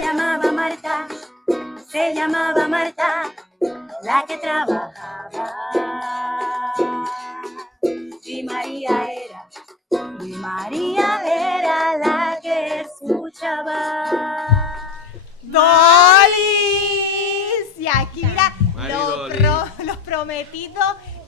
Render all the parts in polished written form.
llamaba Marta, se llamaba Marta, la que trabajaba. Y María era la que escuchaba. ¡Dolis! Y aquí, mira, lo prometido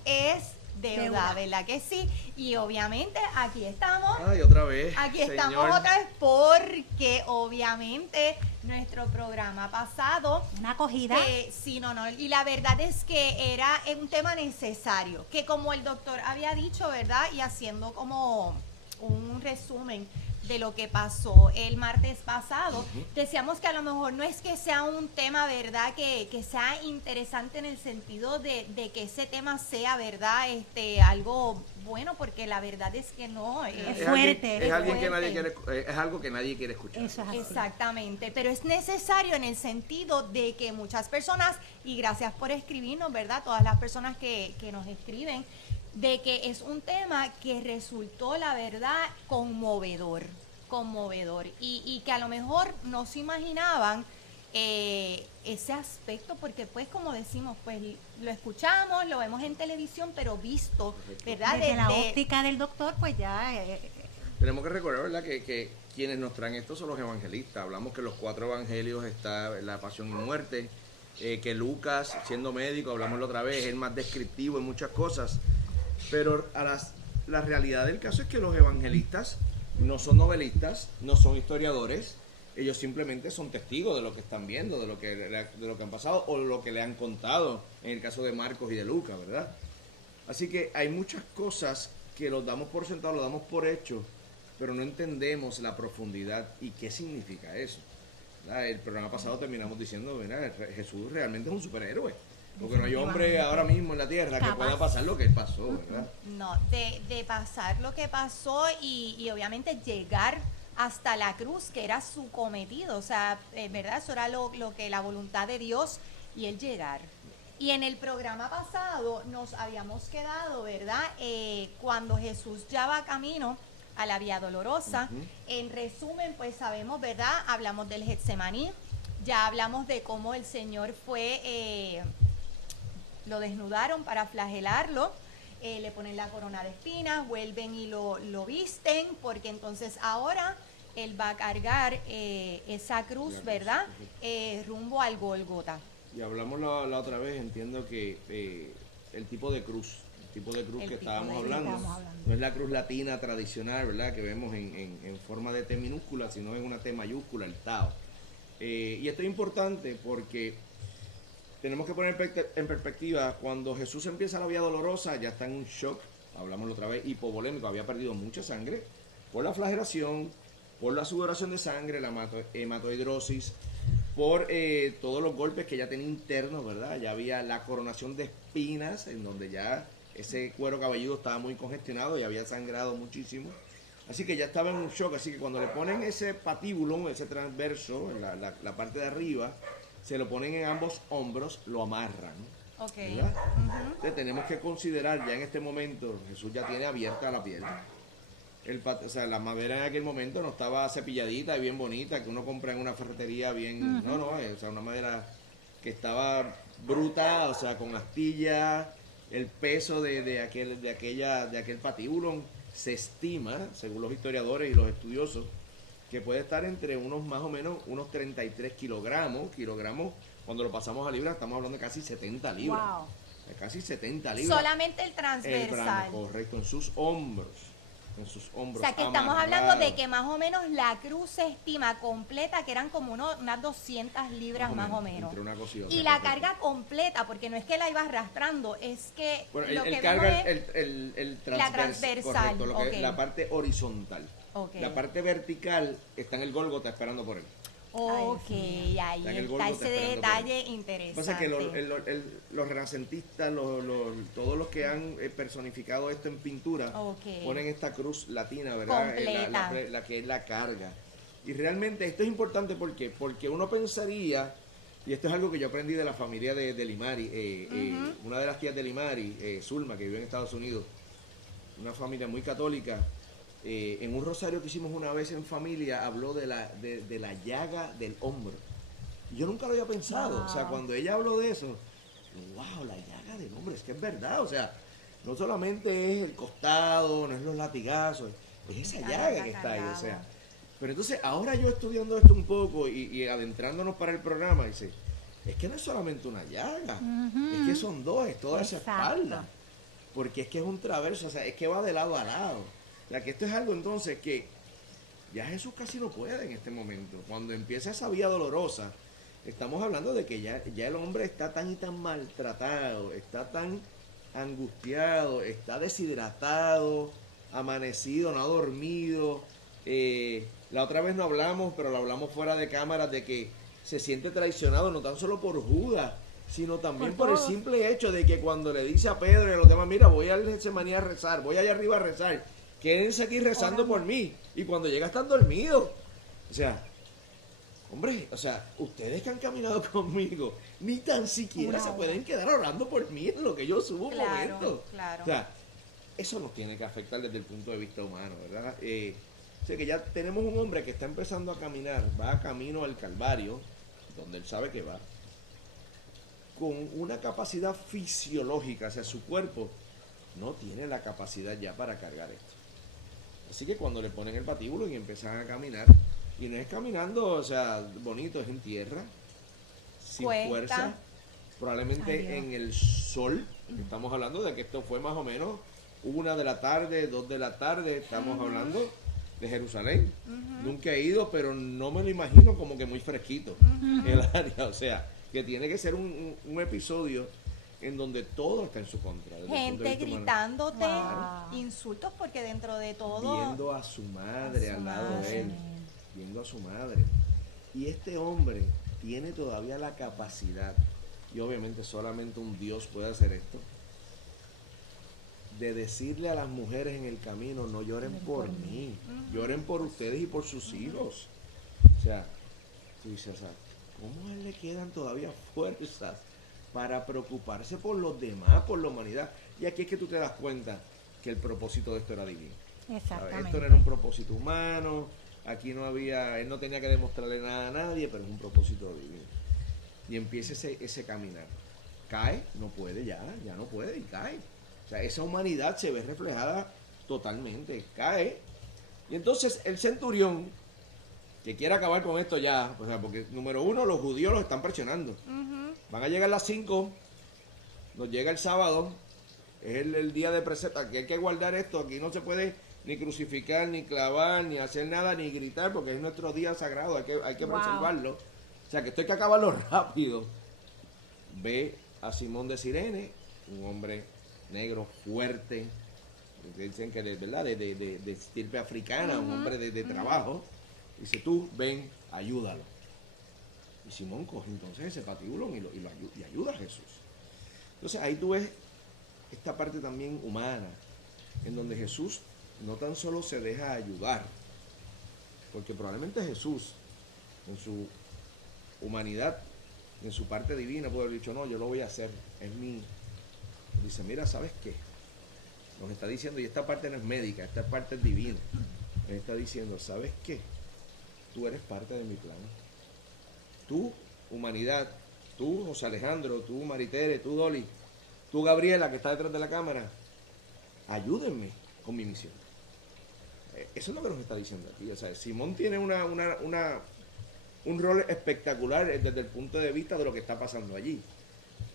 es deuda, ¿verdad que sí? Y obviamente aquí estamos. Ay, otra vez. Aquí estamos otra vez porque obviamente nuestro programa pasado. Una acogida. Sí, no. Y la verdad es que era un tema necesario. Que como el doctor había dicho, ¿verdad? Y haciendo como un resumen de lo que pasó el martes pasado, decíamos que a lo mejor no es que sea un tema, ¿verdad? Que sea interesante en el sentido de que ese tema sea, ¿verdad? Algo bueno, porque la verdad es que no. Es fuerte. Es algo que nadie quiere escuchar. Eso es así. Exactamente, pero es necesario en el sentido de que muchas personas, y gracias por escribirnos, ¿verdad? Todas las personas que nos escriben, de que es un tema que resultó, la verdad, conmovedor, y que a lo mejor no se imaginaban ese aspecto, porque pues como decimos, pues lo escuchamos, lo vemos en televisión, pero visto, ¿verdad? Desde la óptica del doctor, pues ya... Tenemos que recordar, ¿verdad?, que quienes nos traen esto son los evangelistas. Hablamos que los 4 evangelios está la pasión y muerte, que Lucas, siendo médico, hablamos la otra vez, es el más descriptivo en muchas cosas. Pero la realidad del caso es que los evangelistas no son novelistas, no son historiadores, ellos simplemente son testigos de lo que están viendo, de lo que han pasado o de lo que le han contado, en el caso de Marcos y de Lucas, ¿verdad? Así que hay muchas cosas que los damos por sentado, los damos por hecho, pero no entendemos la profundidad y qué significa eso, ¿verdad? El programa pasado terminamos diciendo, mira, Jesús realmente es un superhéroe. Porque no hay hombre ahora mismo en la tierra que pueda pasar lo que pasó, ¿verdad? No, de pasar lo que pasó y obviamente llegar hasta la cruz, que era su cometido, o sea, ¿verdad? Eso era lo que la voluntad de Dios y el llegar. Y en el programa pasado nos habíamos quedado, ¿verdad? Cuando Jesús ya va camino a la Vía Dolorosa, en resumen, pues sabemos, ¿verdad? Hablamos del Getsemaní, ya hablamos de cómo el Señor fue... lo desnudaron para flagelarlo, le ponen la corona de espinas, vuelven y lo visten, porque entonces ahora él va a cargar esa cruz, ¿verdad? Rumbo al Gólgota. Y hablamos la otra vez, entiendo que el tipo de cruz que estábamos hablando, no es la cruz latina tradicional, ¿verdad?, que vemos en forma de T minúscula, sino en una T mayúscula, el Tao. Y esto es importante porque tenemos que poner en perspectiva, cuando Jesús empieza la Vía Dolorosa, ya está en un shock, hablamos otra vez, hipovolémico, había perdido mucha sangre por la flagelación, por la sudoración de sangre, la hematohidrosis, por todos los golpes que ya tenía internos, ¿verdad? Ya había la coronación de espinas, en donde ya ese cuero cabelludo estaba muy congestionado y había sangrado muchísimo. Así que ya estaba en un shock, así que cuando le ponen ese patíbulo, ese transverso, la parte de arriba, se lo ponen en ambos hombros, lo amarran. Okay. ¿Verdad? Entonces tenemos que considerar ya en este momento, Jesús ya tiene abierta la piel. O sea, la madera en aquel momento no estaba cepilladita y bien bonita, que uno compra en una ferretería bien... No, o sea, una madera que estaba bruta, o sea, con astillas, el peso de aquel patíbulo se estima, según los historiadores y los estudiosos, que puede estar entre más o menos unos 33 kilogramos, cuando lo pasamos a libras estamos hablando de casi 70 libras. Wow. De casi 70 libras. Solamente el transversal. Correcto, en sus hombros. O sea, que estamos hablando de que más o menos la cruz se estima completa, que eran como unas 200 libras más o menos. Entre una cosa y otra, y la carga completa, porque no es que la iba arrastrando, es que bueno, lo que carga es la transversal, correcto, lo que es la parte horizontal. Okay. La parte vertical está en el Gólgota esperando por él. Ok, ahí está ese detalle interesante. Pasa que los renacentistas, todos los que han personificado esto en pintura, ponen esta cruz latina, ¿verdad? La que es la carga. Y realmente esto es importante porque uno pensaría, y esto es algo que yo aprendí de la familia de Limari, una de las tías de Limari, Zulma, que vive en Estados Unidos, una familia muy católica, en un rosario que hicimos una vez en familia, habló de la llaga del hombro. Y yo nunca lo había pensado. Wow. O sea, cuando ella habló de eso, wow, la llaga del hombro, es que es verdad. O sea, no solamente es el costado, no es los latigazos, es esa llaga que está ahí. O sea, pero entonces ahora yo estudiando esto un poco y adentrándonos para el programa, dice, es que no es solamente una llaga, es que son dos, es toda esa espalda. Porque es que es un traverso, o sea, es que va de lado a lado. O sea, que esto es algo entonces que ya Jesús casi no puede en este momento. Cuando empieza esa vía dolorosa, estamos hablando de que ya el hombre está tan y tan maltratado, está tan angustiado, está deshidratado, amanecido, no ha dormido. La otra vez no hablamos, pero lo hablamos fuera de cámara, de que se siente traicionado no tan solo por Judas, sino también por el simple hecho de que cuando le dice a Pedro y a los demás, mira, voy al Getsemaní a rezar, voy allá arriba a rezar, quédense aquí rezando por mí. Y cuando llega están dormidos. O sea, hombre, o sea, ustedes que han caminado conmigo, ni tan siquiera se pueden quedar orando por mí en lo que yo subo un momento. Claro. O sea, eso nos tiene que afectar desde el punto de vista humano, ¿verdad? O sea, que ya tenemos un hombre que está empezando a caminar, va camino al Calvario, donde él sabe que va, con una capacidad fisiológica, o sea, su cuerpo no tiene la capacidad ya para cargar esto. Así que cuando le ponen el patíbulo y empiezan a caminar, y no es caminando, o sea, bonito, es en tierra, sin fuerza, probablemente en el sol. Estamos hablando de que esto fue más o menos 1 de la tarde, 2 de la tarde, estamos hablando de Jerusalén. Nunca he ido, pero no me lo imagino como que muy fresquito el área, o sea, que tiene que ser un episodio en donde todo está en su contra. Gente gritándote insultos, porque dentro de todo... Viendo a su madre al lado de él, viendo a su madre. Y este hombre tiene todavía la capacidad, y obviamente solamente un Dios puede hacer esto, de decirle a las mujeres en el camino, no lloren por mí, lloren por ustedes y por sus hijos. O sea, tú dices, o sea, ¿cómo a él le quedan todavía fuerzas para preocuparse por los demás, por la humanidad? Y aquí es que tú te das cuenta que el propósito de esto era divino. Exactamente. Esto no era un propósito humano, aquí no había, él no tenía que demostrarle nada a nadie, pero es un propósito divino. Y empieza ese caminar. Cae, no puede ya no puede y cae. O sea, esa humanidad se ve reflejada totalmente, cae. Y entonces el centurión, que quiere acabar con esto ya, o sea, porque número 1, los judíos los están presionando. Van a llegar las 5, nos llega el sábado, es el día de precepto, aquí hay que guardar esto, aquí no se puede ni crucificar, ni clavar, ni hacer nada, ni gritar, porque es nuestro día sagrado, hay que preservarlo. O sea, que esto hay que acabarlo rápido. Ve a Simón de Cirene, un hombre negro, fuerte, dicen que ¿verdad? De estirpe africana, un hombre de trabajo. Dice, tú, ven, ayúdalo. Y Simón coge entonces ese patíbulo y ayuda a Jesús. Entonces ahí tú ves esta parte también humana, en donde Jesús no tan solo se deja ayudar, porque probablemente Jesús, en su humanidad, en su parte divina, puede haber dicho, no, yo lo voy a hacer, es mi... Dice, mira, ¿sabes qué? Nos está diciendo, y esta parte no es médica, esta parte es divina. Nos está diciendo, ¿sabes qué? Tú eres parte de mi plan. Tú, humanidad, tú, José Alejandro, tú, Maritere, tú, Dolly, tú, Gabriela, que está detrás de la cámara, ayúdenme con mi misión. Eso es lo que nos está diciendo aquí. O sea, Simón tiene un rol espectacular desde el punto de vista de lo que está pasando allí.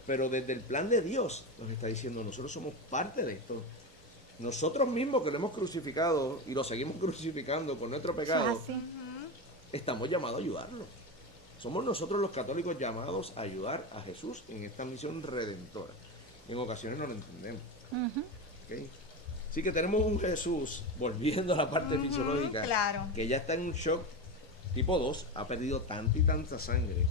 Pero desde el plan de Dios nos está diciendo, nosotros somos parte de esto. Nosotros mismos que lo hemos crucificado y lo seguimos crucificando por nuestro pecado, estamos llamados a ayudarlo. Somos nosotros los católicos llamados a ayudar a Jesús en esta misión redentora. En ocasiones no lo entendemos. ¿Okay? Así que tenemos un Jesús, volviendo a la parte fisiológica, que ya está en un shock tipo 2, ha perdido tanta y tanta sangre,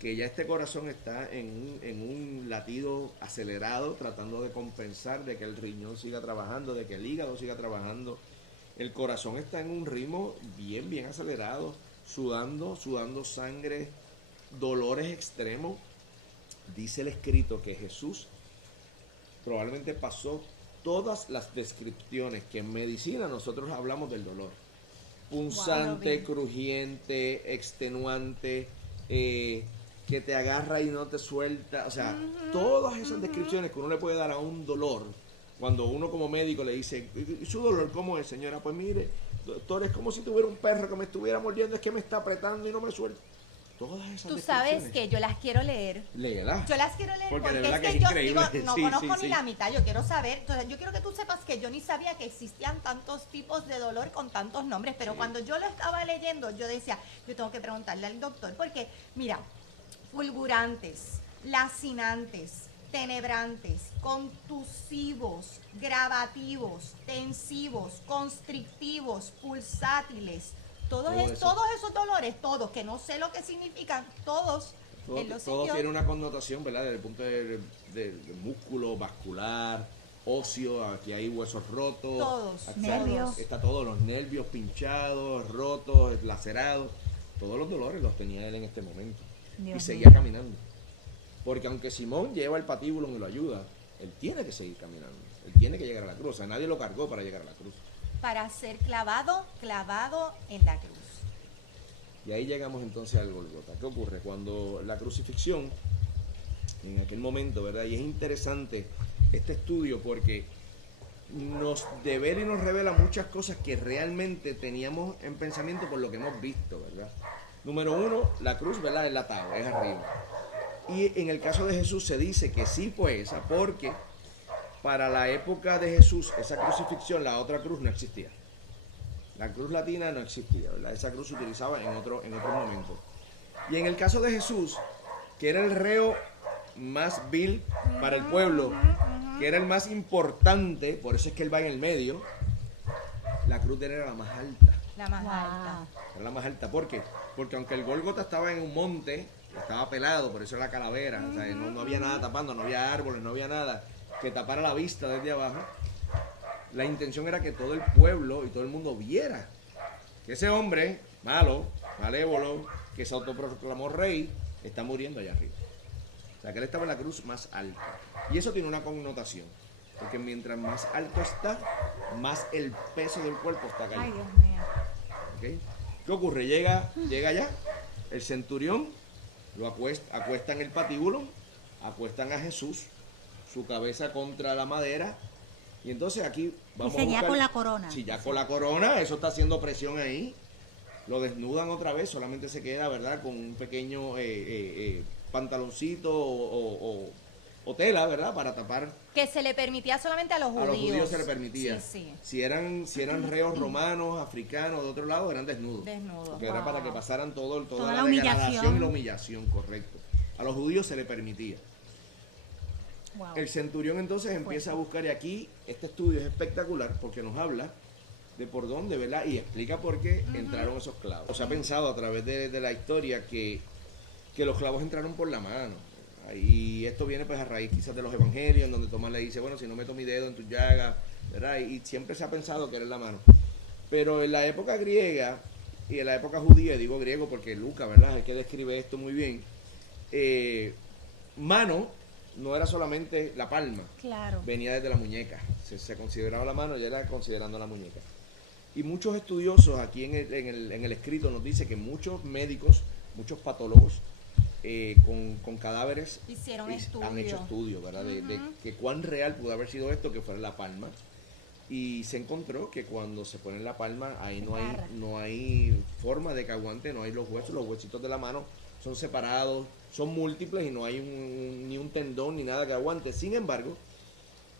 que ya este corazón está en un latido acelerado, tratando de compensar de que el riñón siga trabajando, de que el hígado siga trabajando. El corazón está en un ritmo bien acelerado, sudando sangre, dolores extremos. Dice el escrito que Jesús probablemente pasó todas las descripciones que en medicina nosotros hablamos del dolor. Punzante, crujiente, extenuante, que te agarra y no te suelta. O sea, todas esas descripciones que uno le puede dar a un dolor, cuando uno como médico le dice, ¿y su dolor cómo es, señora? Pues mire, doctor, es como si tuviera un perro que me estuviera mordiendo, es que me está apretando y no me suelta. Todas esas Tú sabes que yo las quiero leer. Léela. Yo las quiero leer Porque de porque verdad es que que es yo increíble. digo, no Sí, conozco sí, ni sí. la mitad. Yo quiero saber, entonces yo quiero que tú sepas que yo ni sabía que existían tantos tipos de dolor con tantos nombres, pero cuando yo lo estaba leyendo, yo decía, yo tengo que preguntarle al doctor, porque mira, fulgurantes, lacinantes, tenebrantes, contusivos, gravativos, tensivos, constrictivos, pulsátiles, todos esos dolores, todos, que no sé lo que significan, todos en los Todo sitios. tiene una connotación, ¿verdad? Desde el punto del músculo, vascular, óseo, aquí hay huesos rotos. Todos. Aquí Nervios. Está todos los nervios pinchados, rotos, lacerados. Todos los dolores los tenía él en este momento. Dios y seguía mío. caminando. Porque aunque Simón lleva el patíbulo y lo ayuda, él tiene que seguir caminando. Él tiene que llegar a la cruz. O sea, nadie lo cargó para llegar a la cruz. Para ser clavado en la cruz. Y ahí llegamos entonces al Gólgota. ¿Qué ocurre? Cuando la crucifixión, en aquel momento, ¿verdad? Y es interesante este estudio porque nos devela y nos revela muchas cosas que realmente teníamos en pensamiento por lo que hemos visto, ¿verdad? Número uno, la cruz, ¿verdad? Es la tabla, es arriba. Y en el caso de Jesús se dice que sí fue esa porque para la época de Jesús, esa crucifixión, la otra cruz no existía. La cruz latina no existía, ¿verdad? Esa cruz se utilizaba en otros momentos. Y en el caso de Jesús, que era el reo más vil para el pueblo, que era el más importante, por eso es que él va en el medio, la cruz de él era la más alta. La más Wow. alta. Era la más alta. ¿Por qué? Porque aunque el Gólgota estaba en un monte, estaba pelado, por eso era la calavera, o sea, no había nada tapando, no había árboles, no había nada que tapara la vista desde abajo. La intención era que todo el pueblo y todo el mundo viera que ese hombre malo, malévolo, que se autoproclamó rey, está muriendo allá arriba. O sea, que él estaba en la cruz más alta. Y eso tiene una connotación, porque mientras más alto está, más el peso del cuerpo está Ay, cayendo. Dios mío. ¿Ok? ¿Qué ocurre? Llega allá, el centurión lo acuesta en el patíbulo, acuestan a Jesús, su cabeza contra la madera, y entonces aquí vamos Dice, a buscar... ya con la corona. Sí, ya con la corona, eso está haciendo presión ahí. Lo desnudan otra vez, solamente se queda, ¿verdad? Con un pequeño pantaloncito o tela, ¿verdad? Para tapar. Que se le permitía solamente a los judíos. A los judíos se le permitía. Sí, sí. Si eran reos romanos, africanos, de otro lado, eran desnudos. Desnudos. Porque era para que pasaran toda Toda la la degradación humillación. y la humillación, correcto. A los judíos se le permitía. Wow. El centurión entonces empieza a buscar, y aquí este estudio es espectacular porque nos habla de por dónde, ¿verdad? Y explica por qué entraron esos clavos. Se ha pensado a través de la historia que los clavos entraron por la mano. Y esto viene pues a raíz quizás de los evangelios, en donde Tomás le dice, bueno, si no meto mi dedo en tu llaga, ¿verdad? Y siempre se ha pensado que era en la mano. Pero en la época griega y en la época judía, digo griego porque Lucas, ¿verdad? Es el que describe esto muy bien. Mano no era solamente la palma, Claro. venía desde la muñeca. Se consideraba la mano y era considerando la muñeca. Y muchos estudiosos aquí en el escrito nos dice que muchos médicos, muchos patólogos con cadáveres Hicieron han estudios. hecho estudios, ¿verdad? De que cuán real pudo haber sido esto, que fuera la palma. Y se encontró que cuando se pone en la palma, ahí no hay forma de que aguante, no hay los huesitos de la mano son separados, son múltiples y no hay ni un tendón ni nada que aguante. Sin embargo,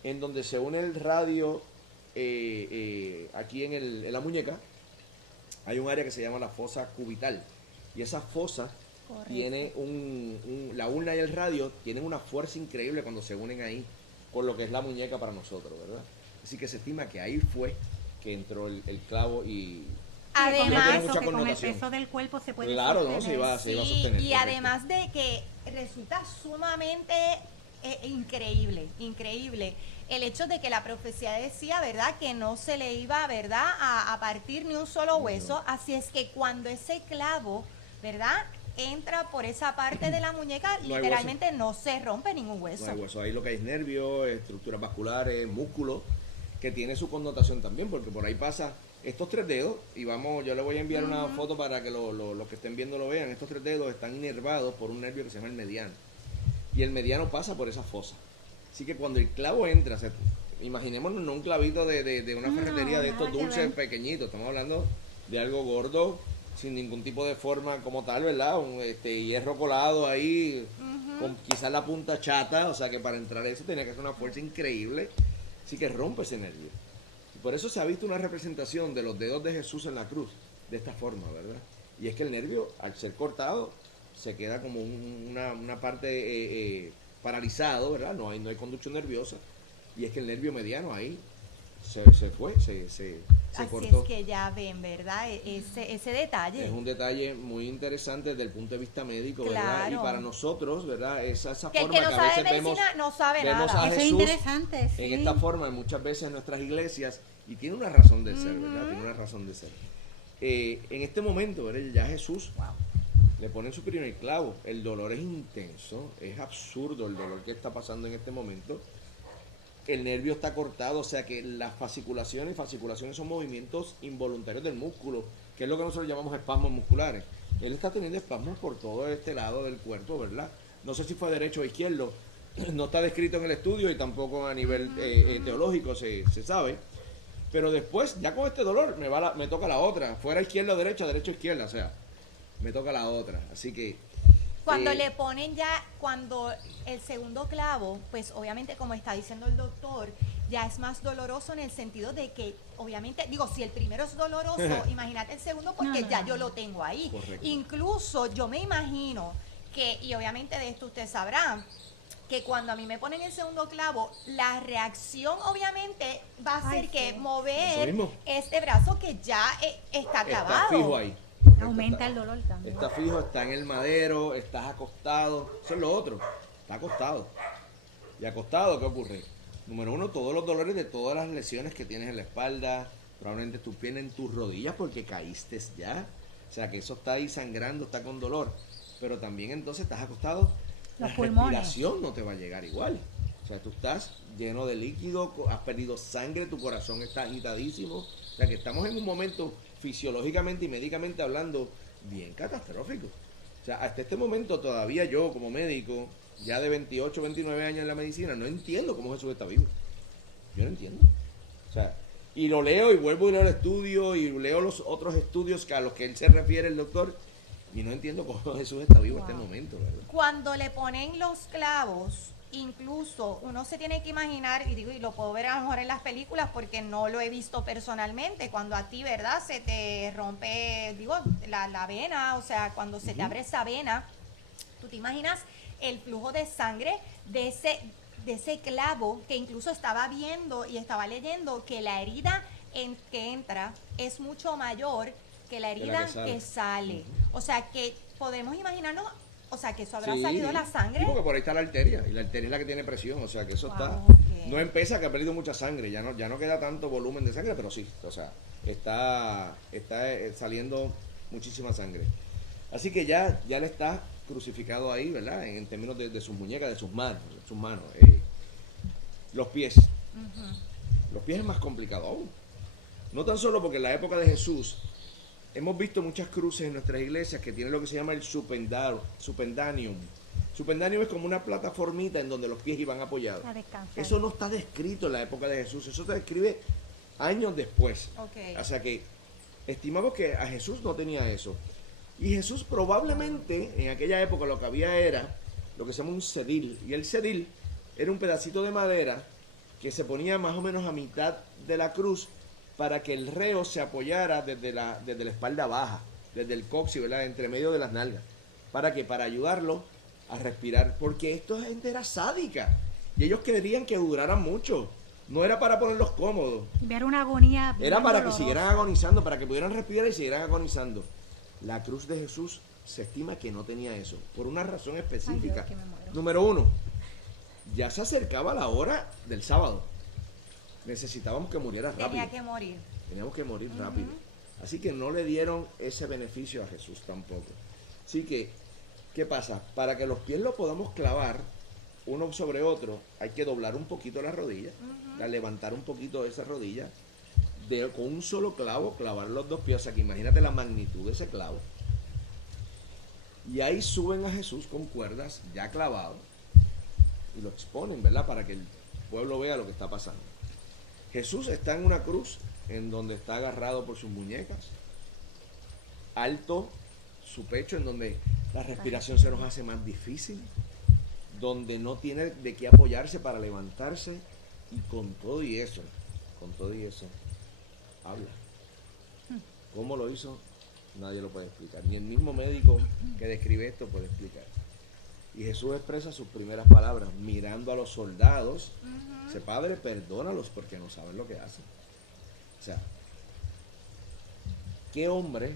en donde se une el radio aquí en la muñeca, hay un área que se llama la fosa cubital. Y esa fosa tiene la urna y el radio tienen una fuerza increíble cuando se unen ahí con lo que es la muñeca para nosotros, ¿verdad? Así que se estima que ahí fue que entró el clavo y... Además, eso, que con el connotación. peso del cuerpo se puede Claro, sostener. ¿no? Se iba a sí, sostener. y correcto. además de que resulta sumamente increíble el hecho de que la profecía decía, ¿verdad?, que no se le iba, ¿verdad?, a partir ni un solo hueso. Así es que cuando ese clavo, ¿verdad?, entra por esa parte de la muñeca, No hay literalmente no se rompe ningún hueso. No hay hueso. Ahí lo que hay es nervios, estructuras vasculares, músculos, que tiene su connotación también, porque por ahí pasa estos 3 dedos, y vamos, yo le voy a enviar una foto para que los que estén viendo lo vean. Estos 3 dedos están inervados por un nervio que se llama el mediano, y el mediano pasa por esa fosa. Así que cuando el clavo entra, o sea, imaginémonos no un clavito de una ferretería de estos dulces pequeñitos, estamos hablando de algo gordo, sin ningún tipo de forma como tal, ¿verdad? Un hierro colado ahí, con quizás la punta chata, o sea que para entrar eso tenía que hacer una fuerza increíble, así que rompe ese nervio. Y por eso se ha visto una representación de los dedos de Jesús en la cruz, de esta forma, ¿verdad? Y es que el nervio, al ser cortado, se queda como una parte paralizado, ¿verdad? No hay conducción nerviosa, y es que el nervio mediano ahí se Así cortó. es que ya ven, ¿verdad? Ese detalle. Es un detalle muy interesante desde el punto de vista médico, Claro. ¿verdad? Y para nosotros, ¿verdad? Esa Que el forma que no que a sabe veces de medicina no sabe vemos nada. a Eso es Jesús interesante, sí. en esta forma, muchas veces en nuestras iglesias, y tiene una razón de ser, ¿verdad? Tiene una razón de ser. En este momento, ¿verdad? Ya Jesús le ponen su primer clavo. El dolor es intenso, es absurdo el dolor que está pasando en este momento. El nervio está cortado, o sea que las fasciculaciones son movimientos involuntarios del músculo, que es lo que nosotros llamamos espasmos musculares. Él está teniendo espasmos por todo este lado del cuerpo, ¿verdad? No sé si fue derecho o izquierdo, no está descrito en el estudio y tampoco a nivel teológico se sabe. Pero después, ya con este dolor, me toca la otra. Fuera izquierda o derecha, derecha o izquierda, o sea, me toca la otra. Así que... Cuando le ponen ya, cuando el segundo clavo, pues obviamente como está diciendo el doctor, ya es más doloroso en el sentido de que, obviamente, digo, si el primero es doloroso, imagínate el segundo porque ya yo lo tengo ahí. Correcto. Incluso yo me imagino que, y obviamente de esto usted sabrá, que cuando a mí me ponen el segundo clavo, la reacción obviamente va a ser que mover este brazo que ya está clavado. Está fijo ahí. Aumenta el dolor también. Está fijo, está en el madero, estás acostado. Eso es lo otro. Está acostado. ¿Y acostado qué ocurre? Número 1, todos los dolores de todas las lesiones que tienes en la espalda, probablemente tus piernas, en tus rodillas porque caíste ya. O sea que eso está ahí sangrando, está con dolor. Pero también entonces estás acostado. Los la pulmones. respiración no te va a llegar igual. O sea, tú estás lleno de líquido, has perdido sangre, tu corazón está agitadísimo. O sea que estamos en un momento fisiológicamente y médicamente hablando bien catastrófico. O sea, hasta este momento todavía yo como médico, ya de 28, 29 años en la medicina, no entiendo cómo Jesús está vivo. Yo no entiendo. O sea, y lo leo y vuelvo y leo el estudio y leo los otros estudios a los que él se refiere el doctor y no entiendo cómo Jesús está vivo en este momento, ¿verdad? Cuando le ponen los clavos, incluso uno se tiene que imaginar, y digo, y lo puedo ver a lo mejor en las películas porque no lo he visto personalmente, cuando a ti, ¿verdad? Se te rompe, digo, la vena, o sea, cuando se te abre esa vena, tú te imaginas el flujo de sangre de ese clavo, que incluso estaba viendo y estaba leyendo que la herida que entra es mucho mayor que la herida que sale. O sea, que podemos imaginarnos, o sea, que eso habrá salido la sangre. Sí, porque por ahí está la arteria, y la arteria es la que tiene presión, o sea, que eso está... Okay. No empieza, que ha perdido mucha sangre, ya no queda tanto volumen de sangre, pero sí, o sea, está saliendo muchísima sangre. Así que ya le está crucificado ahí, ¿verdad? En términos de sus muñecas, de sus manos. Los pies. Los pies es más complicado aún. No tan solo porque en la época de Jesús hemos visto muchas cruces en nuestras iglesias que tienen lo que se llama el supendanium. Supendanium es como una plataformita en donde los pies iban apoyados. Eso no está descrito en la época de Jesús, eso se describe años después. Okay. O sea que estimamos que a Jesús no tenía eso. Y Jesús probablemente en aquella época lo que había era lo que se llama un sedil. Y el sedil era un pedacito de madera que se ponía más o menos a mitad de la cruz para que el reo se apoyara desde la espalda baja, desde el coxis, ¿verdad? Entre medio de las nalgas. ¿Para qué? Para ayudarlo a respirar. Porque esta gente era sádica. Y ellos querían que duraran mucho. No era para ponerlos cómodos. Ver una agonía. Era para que siguieran agonizando, para que pudieran respirar y siguieran agonizando. La cruz de Jesús se estima que no tenía eso, por una razón específica. Ay, Dios, que me muero. Número 1, ya se acercaba la hora del sábado. Necesitábamos que muriera rápido. Teníamos que morir rápido. Así que no le dieron ese beneficio a Jesús tampoco. Así que ¿Qué pasa? Para que los pies los podamos clavar uno sobre otro, hay que doblar un poquito la rodilla, levantar un poquito esa rodilla, con un solo clavo clavar los dos pies. O sea, que imagínate la magnitud de ese clavo. Y ahí suben a Jesús con cuerdas ya clavado y lo exponen, ¿verdad? Para que el pueblo vea lo que está pasando. Jesús está en una cruz en donde está agarrado por sus muñecas, alto su pecho, en donde la respiración se nos hace más difícil, donde no tiene de qué apoyarse para levantarse, y con todo y eso, habla. ¿Cómo lo hizo? Nadie lo puede explicar. Ni el mismo médico que describe esto puede explicar. Y Jesús expresa sus primeras palabras mirando a los soldados. Dice: Padre, perdónalos porque no saben lo que hacen. O sea, ¿qué hombre,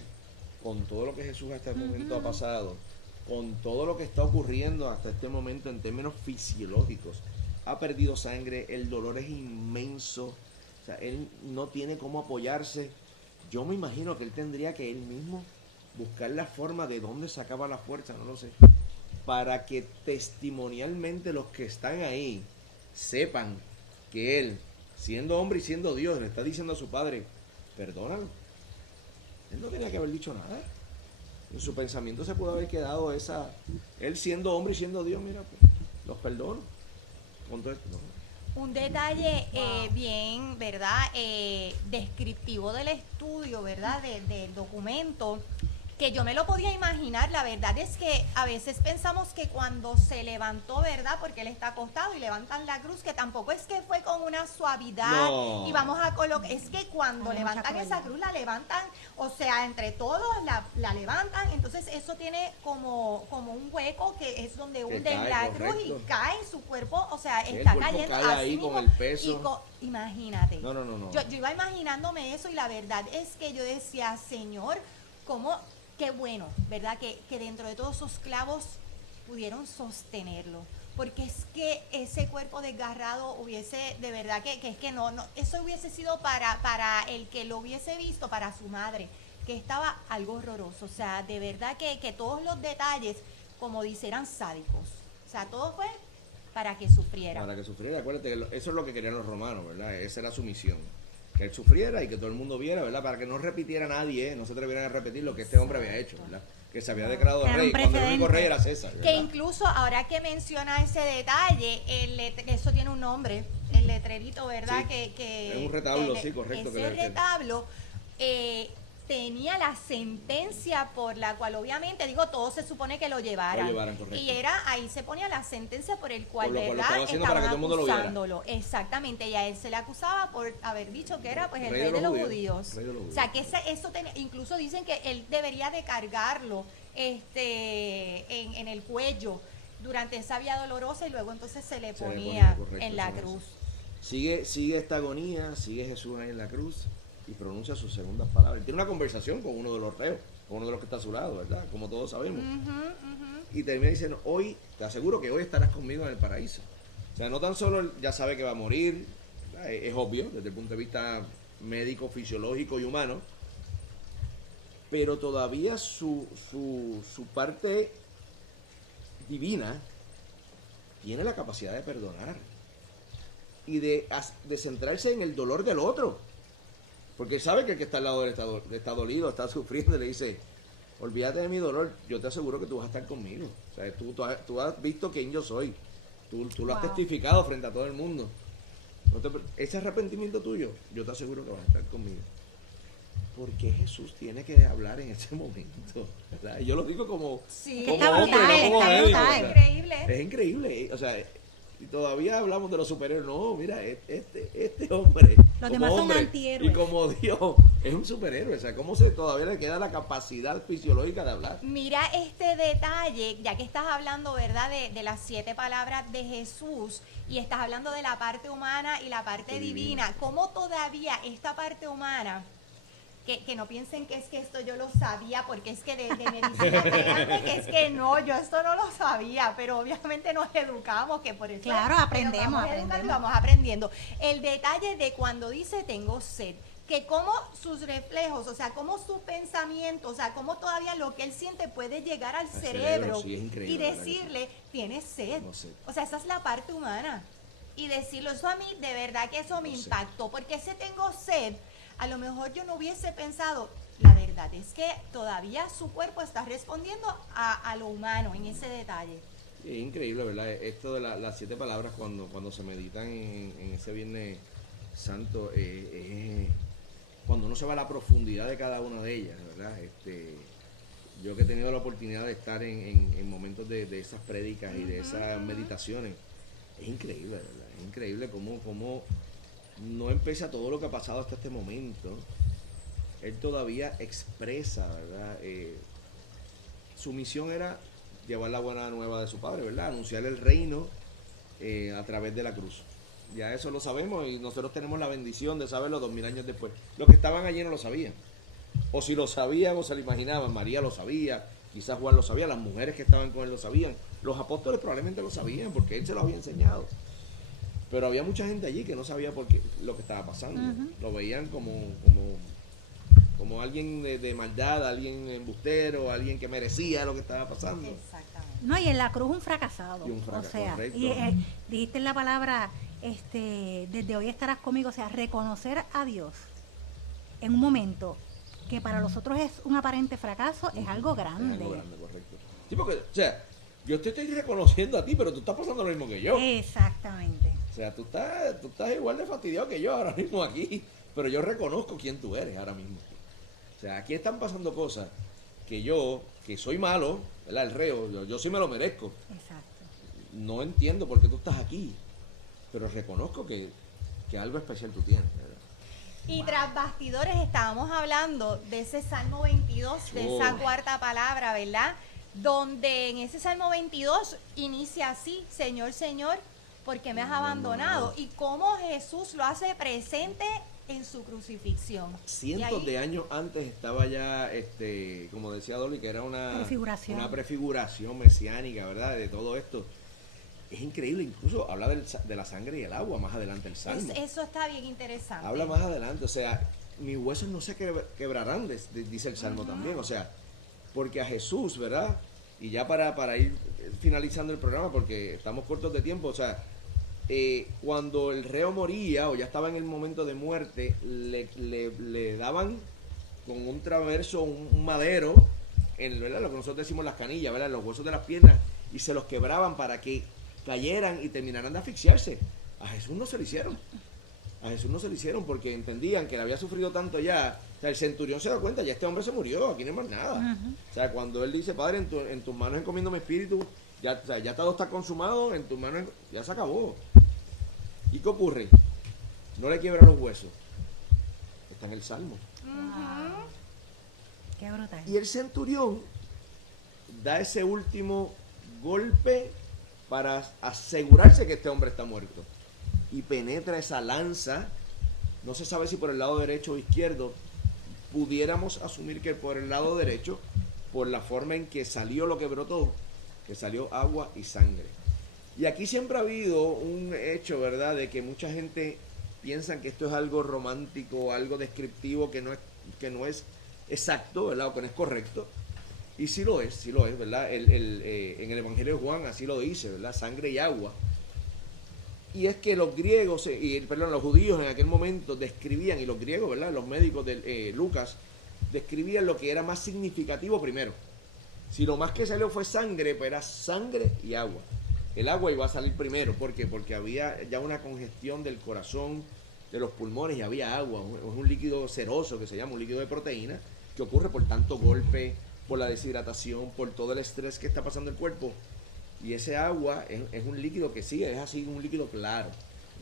con todo lo que Jesús hasta el momento ha pasado, con todo lo que está ocurriendo hasta este momento en términos fisiológicos, ha perdido sangre, el dolor es inmenso, o sea, él no tiene cómo apoyarse? Yo me imagino que él tendría que él mismo buscar la forma de dónde sacaba la fuerza, no lo sé, para que testimonialmente los que están ahí sepan que él, siendo hombre y siendo Dios, le está diciendo a su Padre: perdónalo. Él no tenía que haber dicho nada. En su pensamiento se pudo haber quedado esa, él siendo hombre y siendo Dios: mira, pues, los perdono. Con todo esto, no. Un detalle bien, ¿verdad? Descriptivo del estudio, ¿verdad? Del documento, que yo me lo podía imaginar. La verdad es que a veces pensamos que cuando se levantó, ¿verdad? Porque él está acostado y levantan la cruz, que tampoco es que fue con una suavidad, no. Y vamos a colocar, es que cuando levantan esa cruz, la levantan, o sea, entre todos la levantan. Entonces eso tiene como un hueco que es donde hunden la cruz y cae en su cuerpo, o sea, está cayendo cae ahí mismo, con el peso. Imagínate. No. Yo iba imaginándome eso, y la verdad es que yo decía: Señor, ¿cómo? Qué bueno, ¿verdad? Que dentro de todos esos clavos pudieron sostenerlo. Porque es que ese cuerpo desgarrado hubiese, de verdad que es que no, eso hubiese sido para el que lo hubiese visto, para su madre, que estaba algo horroroso. O sea, de verdad que todos los detalles, como dice, eran sádicos. O sea, todo fue para que sufriera. Para que sufriera, acuérdate que eso es lo que querían los romanos, ¿verdad? Esa era su misión. Que él sufriera y que todo el mundo viera, ¿verdad? Para que no repitiera nadie, no se atrevieran a repetir lo que este hombre había hecho, ¿verdad? Que se había declarado rey, cuando el único rey era César, ¿verdad? Que incluso, ahora que menciona ese detalle, eso tiene un nombre, el letrerito, ¿verdad? Sí, que es un retablo, sí, correcto. Ese retablo tenía la sentencia por la cual, obviamente, todos se supone que lo llevaran. Correcto. Y ahí se ponía la sentencia por el cual, por lo ¿verdad? Estaban para que todo el mundo acusándolo. Exactamente, y a él se le acusaba por haber dicho que era, pues, el rey de los judíos. O sea, que incluso dicen que él debería de cargarlo en el cuello durante esa vía dolorosa, y luego entonces se le ponía en la cruz. Sigue esta agonía, sigue Jesús ahí en la cruz y pronuncia sus segundas palabras. Tiene una conversación con uno de los reos, con uno de los que está a su lado, ¿verdad? Como todos sabemos. Y termina diciendo: hoy, te aseguro que hoy estarás conmigo en el paraíso. O sea, no tan solo él ya sabe que va a morir, es obvio desde el punto de vista médico, fisiológico y humano, pero todavía su parte divina tiene la capacidad de perdonar y de centrarse en el dolor del otro. Porque él sabe que el que está al lado de él está dolido, está sufriendo, y le dice: olvídate de mi dolor, yo te aseguro que tú vas a estar conmigo. O sea, tú has visto quién yo soy, tú lo has testificado frente a todo el mundo. Ese arrepentimiento tuyo, yo te aseguro que vas a estar conmigo. Porque Jesús tiene que hablar en ese momento, ¿verdad? Y yo lo digo como hombre, no como médico. Es increíble. Es increíble, o sea, y todavía hablamos de los superhéroes. No, mira, este hombre, los como demás son hombre antihéroes. y como Dios, es un superhéroe. O sea, cómo todavía le queda la capacidad fisiológica de hablar. Mira este detalle, ya que estás hablando, ¿verdad?, de las 7 palabras de Jesús, y estás hablando de la parte humana y la parte divina. Cómo todavía esta parte humana, que no piensen que es que esto yo lo sabía, porque es que de medicina, créanme que es que no, yo esto no lo sabía, pero obviamente nos educamos, que por eso claro, aprendemos. Vamos aprendiendo. El detalle de cuando dice tengo sed, que como sus reflejos, o sea, como su pensamiento pensamiento, o sea, cómo todavía lo que él siente puede llegar al cerebro sí, es increíble, y decirle, tienes sed. No sé. O sea, esa es la parte humana. Y decirlo, eso a mí, de verdad que eso me impactó, porque si tengo sed, a lo mejor yo no hubiese pensado, la verdad es que todavía su cuerpo está respondiendo a lo humano en ese detalle. Es increíble, ¿verdad? Esto de las 7 palabras cuando se meditan en ese Viernes Santo, cuando uno se va a la profundidad de cada una de ellas, ¿verdad? Yo que he tenido la oportunidad de estar en momentos de esas prédicas y de esas meditaciones, es increíble, ¿verdad? Es increíble cómo no empieza todo lo que ha pasado hasta este momento. Él todavía expresa, ¿verdad? Su misión era llevar la buena nueva de su padre, ¿verdad? Anunciar el reino a través de la cruz. Ya eso lo sabemos y nosotros tenemos la bendición de saberlo 2000 años después. Los que estaban allí no lo sabían. O si lo sabían o se lo imaginaban. María lo sabía, quizás Juan lo sabía, las mujeres que estaban con él lo sabían. Los apóstoles probablemente lo sabían porque él se lo había enseñado. Pero había mucha gente allí que no sabía por qué, lo que estaba pasando. Lo veían como alguien de maldad, alguien embustero, alguien que merecía lo que estaba pasando. Exactamente. No, y en la cruz un fracasado. Y un fracaso, o sea, correcto. y dijiste la palabra, desde hoy estarás conmigo, o sea, reconocer a Dios en un momento que para los otros es un aparente fracaso, es algo grande. Es algo grande, correcto. Sí, porque, o sea, yo te estoy reconociendo a ti, pero tú estás pasando lo mismo que yo. Exactamente. O sea, tú estás igual de fastidiado que yo ahora mismo aquí, pero yo reconozco quién tú eres ahora mismo. O sea, aquí están pasando cosas que yo, que soy malo, ¿verdad? El reo, yo sí me lo merezco. Exacto. No entiendo por qué tú estás aquí, pero reconozco que algo especial tú tienes, ¿verdad? Y tras bastidores estábamos hablando de ese Salmo 22, de esa cuarta palabra, ¿verdad? Donde en ese Salmo 22 inicia así, Señor, Señor, ¿por qué me has abandonado? Y cómo Jesús lo hace presente en su crucifixión. Cientos de años antes estaba ya, como decía Dolly, que era una prefiguración mesiánica, ¿verdad? De todo esto. Es increíble, incluso habla de la sangre y el agua más adelante el Salmo. Eso está bien interesante. Habla más adelante, o sea, mis huesos no se quebrarán, dice el Salmo también, o sea, porque a Jesús, ¿verdad? Y ya para ir finalizando el programa, porque estamos cortos de tiempo, o sea, cuando el reo moría o ya estaba en el momento de muerte, le daban con un traverso, un madero, ¿verdad? Lo que nosotros decimos las canillas, ¿verdad? Los huesos de las piernas, y se los quebraban para que cayeran y terminaran de asfixiarse. A Jesús no se lo hicieron. A Jesús no se lo hicieron porque entendían que él había sufrido tanto ya. O sea, el centurión se da cuenta, ya este hombre se murió, aquí no hay más nada. O sea, cuando él dice, Padre, en tus manos encomiendo mi espíritu, ya, o sea, ya todo está consumado, en tus manos ya se acabó. ¿Y qué ocurre? No le quiebra los huesos. Está en el Salmo. Wow. Qué brutal. Y el centurión da ese último golpe para asegurarse que este hombre está muerto. Y penetra esa lanza, no se sabe si por el lado derecho o izquierdo, pudiéramos asumir que por el lado derecho, por la forma en que salió lo que brotó, que salió agua y sangre. Y aquí siempre ha habido un hecho, ¿verdad?, de que mucha gente piensa que esto es algo romántico, algo descriptivo que no es exacto, ¿verdad?, o que no es correcto. Y sí lo es, ¿verdad? En el Evangelio de Juan así lo dice, ¿verdad? Sangre y agua. Y es que los griegos, los judíos en aquel momento describían, y los griegos, ¿verdad? Los médicos de Lucas, describían lo que era más significativo primero. Si lo más que salió fue sangre, pues era sangre y agua. El agua iba a salir primero, ¿por qué? Porque había ya una congestión del corazón, de los pulmones, y había agua. Es un líquido seroso que se llama un líquido de proteína, que ocurre por tanto golpe, por la deshidratación, por todo el estrés que está pasando el cuerpo. Y ese agua es un líquido que sí, es así un líquido claro.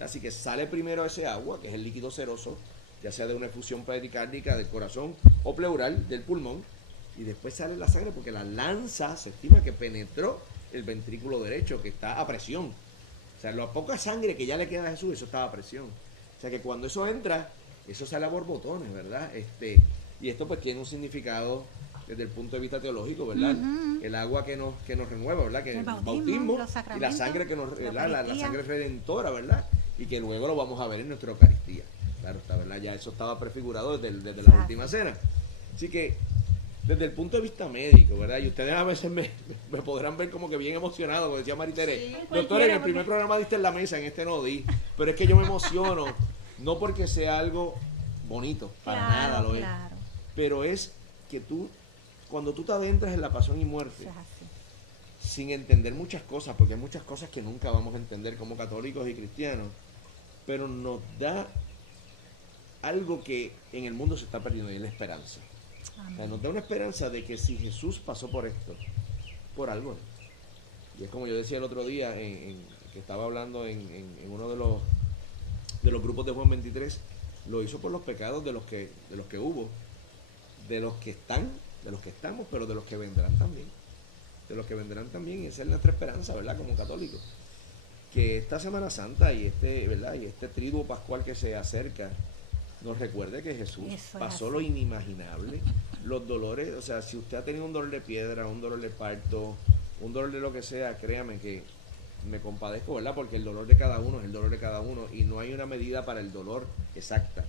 Así que sale primero ese agua, que es el líquido seroso, ya sea de una efusión pericárdica del corazón o pleural del pulmón, y después sale la sangre porque la lanza se estima que penetró el ventrículo derecho, que está a presión. O sea, la poca sangre que ya le queda a Jesús, eso estaba a presión. O sea que cuando eso entra, eso sale a borbotones, ¿verdad? Y esto pues tiene un significado desde el punto de vista teológico, ¿verdad? El agua que nos renueva, ¿verdad? Que el bautismo y la sangre que nos, la sangre redentora, ¿verdad? Y que luego lo vamos a ver en nuestra Eucaristía. Claro está, ¿verdad? Ya eso estaba prefigurado desde la última cena. Así que desde el punto de vista médico, ¿verdad? Y ustedes a veces me podrán ver como que bien emocionado, como decía Maritere. Sí, Doctora, en el primer programa diste en la mesa, en este no di, pero es que yo me emociono, no porque sea algo bonito, para nada lo es, pero es que cuando tú te adentras en la pasión y muerte, Eso es así. sin entender muchas cosas, porque hay muchas cosas que nunca vamos a entender como católicos y cristianos, pero nos da algo que en el mundo se está perdiendo, y es la esperanza. O sea, nos da una esperanza de que si Jesús pasó por esto, por algo. Y es como yo decía el otro día, que estaba hablando en uno de los grupos de Juan 23, lo hizo por los pecados de los que hubo, de los que están, de los que estamos, pero de los que vendrán también. De los que vendrán también, y esa es nuestra esperanza, ¿verdad? Como católicos. Que esta Semana Santa y ¿verdad? Y este triduo pascual que se acerca, nos recuerde que Jesús pasó lo inimaginable, los dolores. O sea, si usted ha tenido un dolor de piedra, un dolor de parto, un dolor de lo que sea, créame que me compadezco, ¿verdad? Porque el dolor de cada uno es el dolor de cada uno y no hay una medida para el dolor exacta.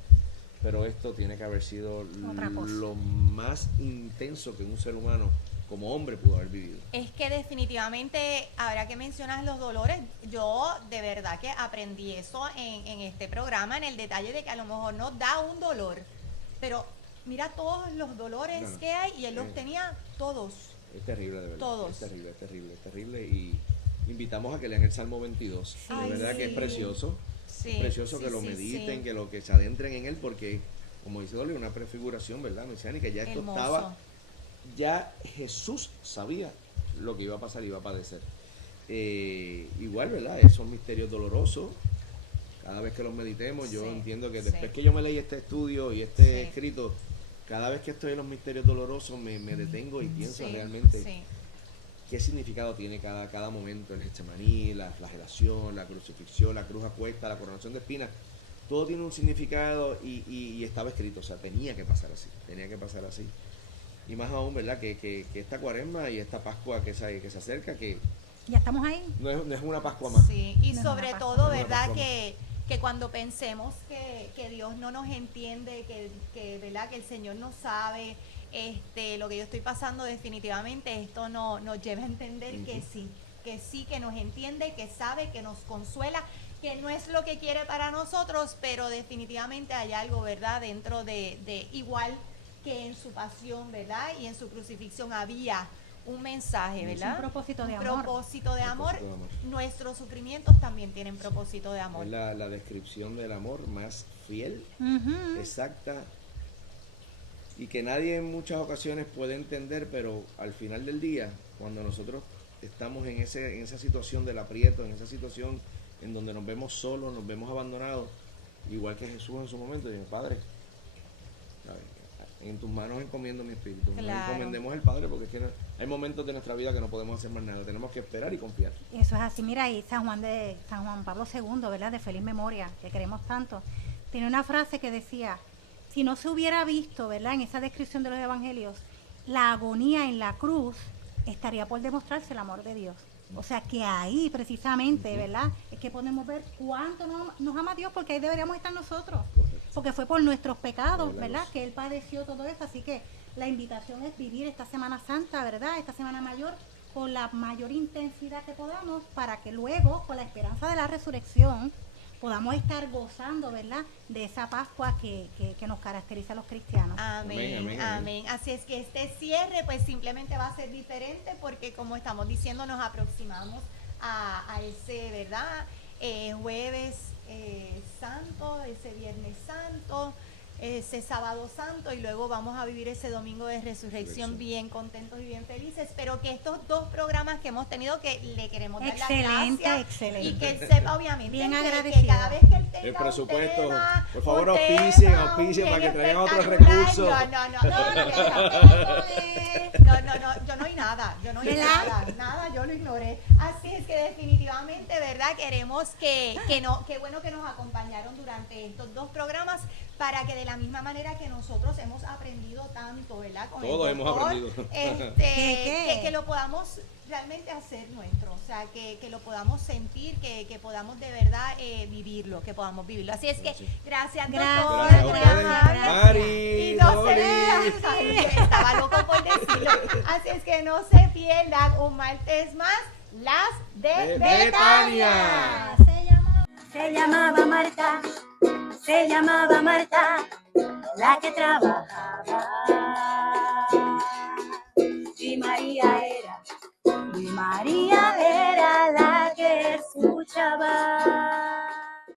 Pero esto tiene que haber sido lo más intenso que un ser humano como hombre pudo haber vivido. Es que definitivamente, ahora que mencionas los dolores, yo de verdad que aprendí eso en este programa, en el detalle de que a lo mejor nos da un dolor, pero mira todos los dolores que hay, y él los tenía todos. Es terrible, de verdad. Todos. Es terrible. Y invitamos a que lean el Salmo 22. De verdad que es precioso. Es precioso que lo mediten, que se adentren en él, porque, como dice Dolly, una prefiguración, ¿verdad, Mesiani? Que ya esto estaba... Ya Jesús sabía lo que iba a pasar y iba a padecer. Igual, ¿verdad? Son misterios dolorosos. Cada vez que los meditemos, yo entiendo que después que yo me leí este estudio y este escrito, cada vez que estoy en los misterios dolorosos me detengo y pienso realmente qué significado tiene cada momento. El Getsemaní, la flagelación, la crucifixión, la cruz a cuesta, la coronación de espinas. Todo tiene un significado y estaba escrito. O sea, tenía que pasar así. Y más aún, ¿verdad? Que esta Cuaresma y esta Pascua que se acerca, que ya estamos ahí. No es una Pascua más. Sí, y no sobre todo, ¿verdad? Que cuando pensemos que Dios no nos entiende, que ¿verdad? Que el Señor no sabe lo que yo estoy pasando, definitivamente esto nos lleva a entender que sí, que nos entiende, que sabe, que nos consuela, que no es lo que quiere para nosotros, pero definitivamente hay algo, ¿verdad? Dentro de igual que en su pasión, ¿verdad? Y en su crucifixión había un mensaje, ¿verdad? Un propósito de amor. Propósito de amor. Nuestros sufrimientos también tienen propósito de amor. Es la descripción del amor más fiel, exacta, y que nadie en muchas ocasiones puede entender, pero al final del día, cuando nosotros estamos en esa situación del aprieto, en esa situación en donde nos vemos solos, nos vemos abandonados, igual que Jesús en su momento, dice: Padre, en tus manos encomiendo mi espíritu. Nos encomendemos al Padre, porque es que hay momentos de nuestra vida que no podemos hacer más nada, tenemos que esperar y confiar. Eso es así. Mira, y San Juan Pablo II, ¿verdad? De feliz memoria, que queremos tanto, tiene una frase que decía: si no se hubiera visto, ¿verdad? En esa descripción de los evangelios, la agonía en la cruz, estaría por demostrarse el amor de Dios. O sea que ahí precisamente, ¿verdad? Es que podemos ver cuánto nos ama Dios, porque ahí deberíamos estar nosotros. Porque fue por nuestros pecados, ¿verdad? Que Él padeció todo eso. Así que la invitación es vivir esta Semana Santa, ¿verdad? Esta Semana Mayor con la mayor intensidad que podamos, para que luego, con la esperanza de la resurrección, podamos estar gozando, ¿verdad? De esa Pascua que nos caracteriza a los cristianos. Amén. Así es que este cierre pues simplemente va a ser diferente, porque como estamos diciendo, nos aproximamos a ese, ¿verdad? Jueves Santo, ese Viernes Santo, ese Sábado Santo, y luego vamos a vivir ese Domingo de Resurrección bien contentos y bien felices. Pero que estos dos programas que hemos tenido, que le queremos dar las gracias, y que él sepa, obviamente, bien que cada vez que él tenga el presupuesto, tema, por favor, auspicien para que traigan otros recursos. Yo no oí nada, yo lo ignoré. Así es que definitivamente, ¿verdad? Queremos que bueno que nos acompañaron durante estos dos programas, para que de la misma manera que nosotros hemos aprendido tanto, ¿verdad? Con todos hemos aprendido. Que lo podamos realmente hacer nuestro, o sea, que lo podamos sentir, que podamos de verdad vivirlo, que podamos vivirlo. Así es que gracias, doctor. Gracias. Mari, y no se estaba loco por Así es que no se pierdan un martes más, las de Betania. Se llamaba Marta, se llamaba Marta, la que trabajaba. Y María era la que escuchaba.